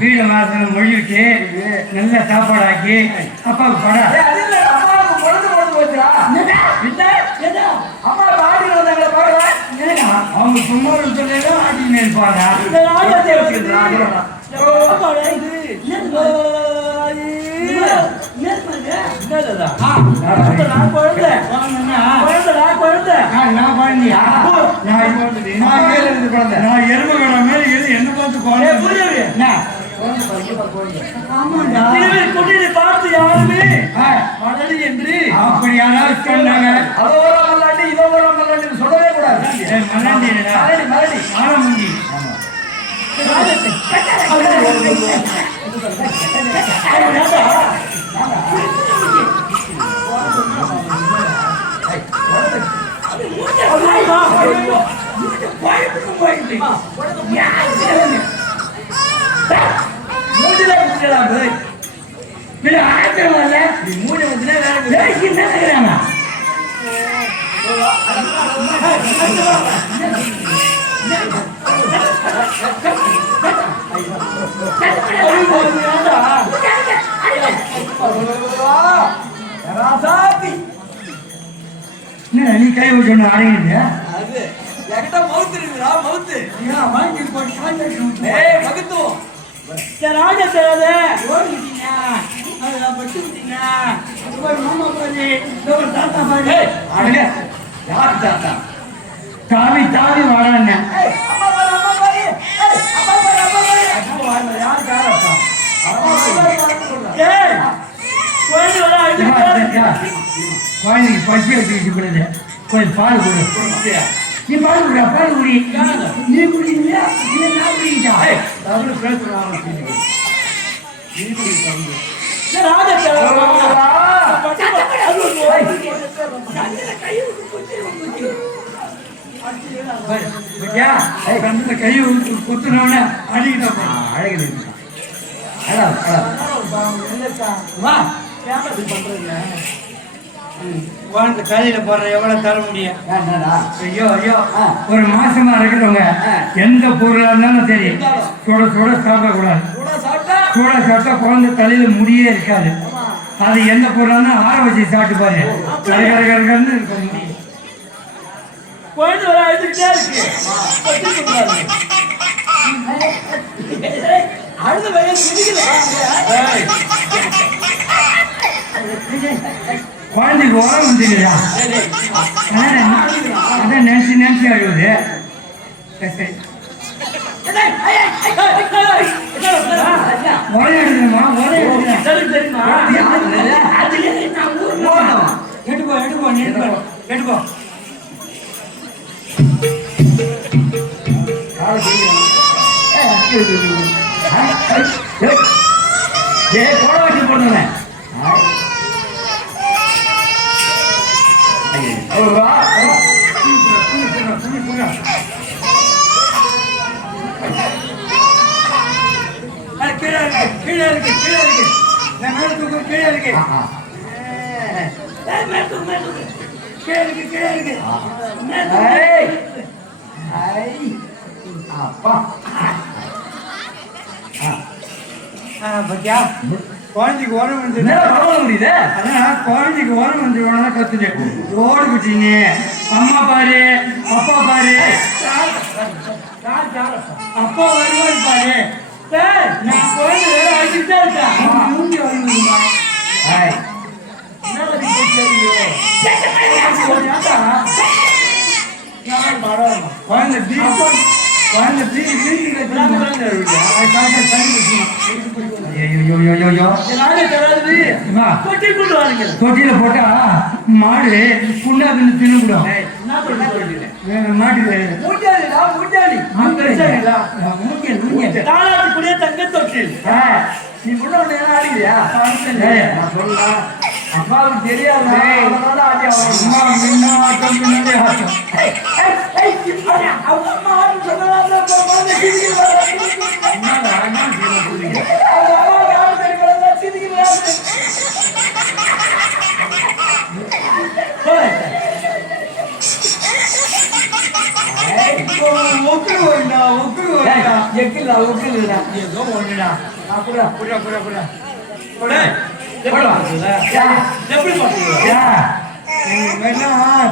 வீடு வாசல் மொழிவிட்டு நல்ல சாப்பாடு ஆக்கி அப்பாவுக்கு படம் அவங்க சும்மா ஆட்டின்னு இருப்பாங்க. நான் எருமை வேணா மேல என்ன பார்த்து பார்த்து யாருமே என்று அப்படி யாராவது சொன்னாங்க. சொல்லவே கூடாது. நீ கை வச்சு அடங்கிட்டு தாவி தாவி வாடான்னு குழந்தைக்கு பசி வச்சு போடுது. கொஞ்சம் பால் கொடு. நீ பால் குடியா? பால் குடி. நீ குடிக்கலையா? நான் குடிக்கிட்டா கை குத்துனோட அடிக்கிட்ட அழகு குழந்தை கதையில போடுற எவ்வளவு தர முடியும்? ஐயோ ஐயோ, ஒரு மாசமா இருக்கிறவங்க எந்த பொருளா இருந்தாலும் சரி சுட சுட சாப்பிடக்கூடாது. சுட சாப்பிட்டா குழந்தை தலையில முடியே இருக்காது. அது எந்த பொருளானா ஆற வச்சு சாப்பிட்டு பாரு, கரகரகரன்னு இருக்க முடியும். குழந்தைக்கு உரம் வந்துடுதா? அதான் நினைச்சு நினைச்சு அழுவுது. உரம் எடுக்கணுமா? உரம் எடுத்துக்கோ எடுத்துக்கோ எடுத்துக்கோ. போட வச்சு போடுங்க. கீழே இருக்கு கீழே இருக்கு. மேல தூக்கு கீழே இருக்கு. கீழே இருக்கு கீழே இருக்கு. அப்பா பத்தியா குழந்தைக்கு உரம் வந்து முடியுது. அதான் குழந்தைக்கு உரம் வந்து உடனே கத்துட்டு ரோடு குட்டிங்க அம்மா பாரு அப்பா பாரு அப்பா வருவாரு பாரு நான் குழந்தை வேலை அடிச்சுட்டே இருக்கேன் மூஞ்சி வருமா தொட்டியில போட்டா மாடு புண்ணாதுன்னு தின்னுடும் மாட்டு தங்க தொட்டில் நீ முன்ன ஆடிக்கிறியா சொல்லலாம் அம்மாவுக்கு தெரியாது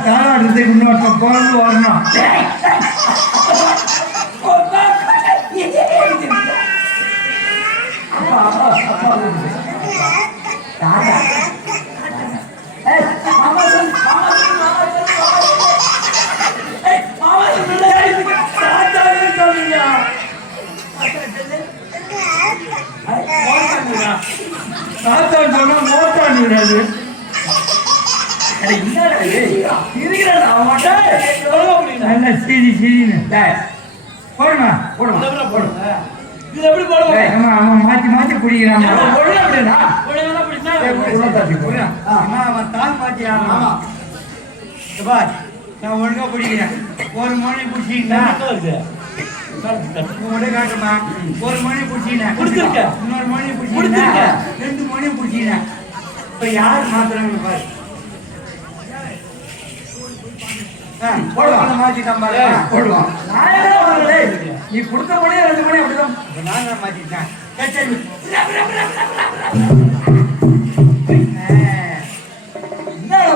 தாளாடுறதுக்கு இன்னொருத்தன் பிறந்து வரணும் தாத்தான் சொன்னா மோட்டான் விடாது சரி சரின்னு போடுமா மாத்தி மாத்தி குடிக்கிறான் தான் பாத்தியா நான் ஒழுங்கா குடிக்கிறேன் ஒரு மணி குடிச்சீங்கன்னா காட்டுமா ஒரு மணி குடிச்சீங்கன்னா இன்னொரு மணி குடிச்சீங்கன்னா 2 மணி குடிச்சீங்கன்னா இப்ப யார் மாத்துறாங்க பாரு போடுவான் நீ கொடுத்த மணி 2 மணி அப்படிதான் நான் மாத்திட்டேன்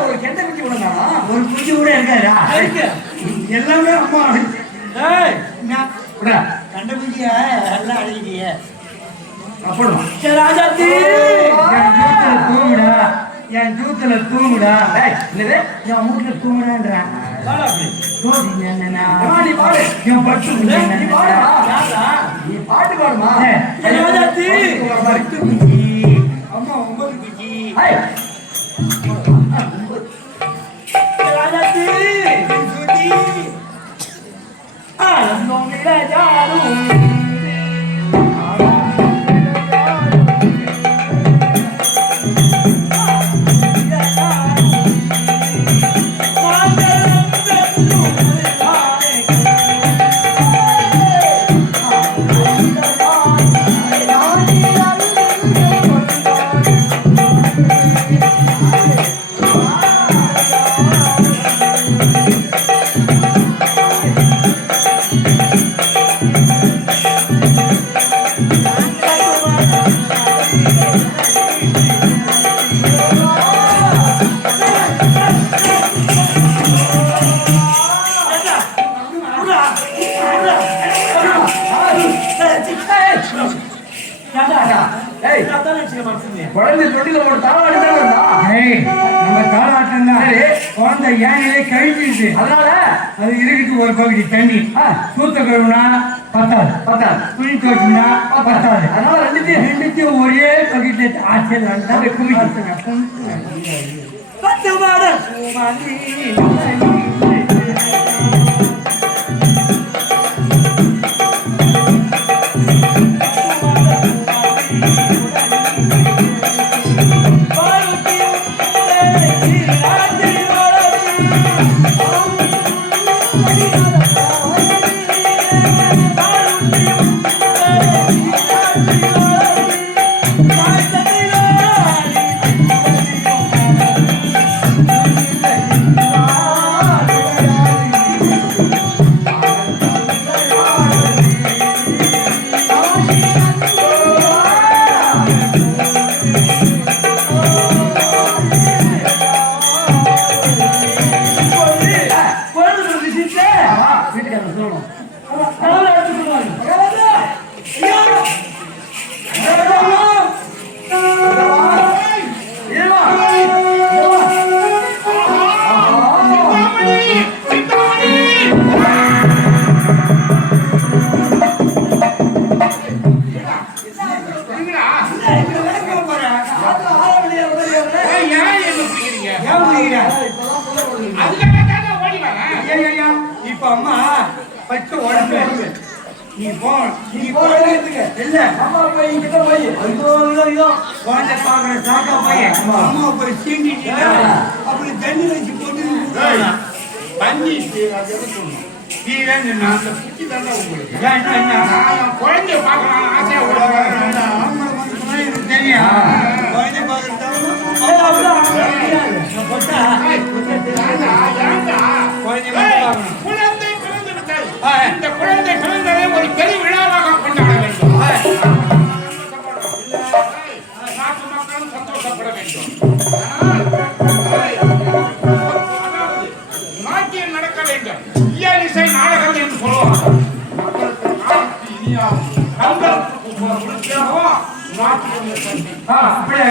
ஒரு கெட்ட குச்சி விடுங்க ஒரு குச்சி கூட இருக்காரா எல்லாமே அம்மா கண்ட குச்சிய எல்லாம் அழகிய தூங்குடா என் ஜூத்துல தூங்குடா என் வீட்டுல தூங்குறான்றான் நீ பாட்டு பாடுமா அம்மா 9 குச்சி குழந்தை தொட்டில ஒரு குழந்தை ஏனிலே கழிஞ்சிருச்சு அதனால அது இருக்கு ஒரு பகுதி தண்ணி சூத்த கழுவுனா பத்தாது துணி துவைச்சுனா பத்தாது அதனால ரெண்டுத்தையும் ஒரே பகுதி ஆச்சல் குமிச்சு இப்ப அம்மா பச்சை உடம்பு நீ இல்ல குழந்தை பாக்குற சாக்கா பையன் அம்மா போய் சீண்டிட்டு அப்படி தண்ணி வச்சு போட்டு தண்ணி குழந்தை பாக்கலாம் ஆசையா தெரியும் குழந்தை இந்த குழந்தை பிறந்ததை ஒரு பெரிய விழாவாக கொண்டாட வேண்டும். நாட்டு மக்களும் சந்தோஷப்பட வேண்டும். நாட்டியம் நடக்க வேண்டும். இயல் இசை நாடகம் என்று சொல்லுவாங்க. மக்களுக்கு இனியாகும். அப்படியே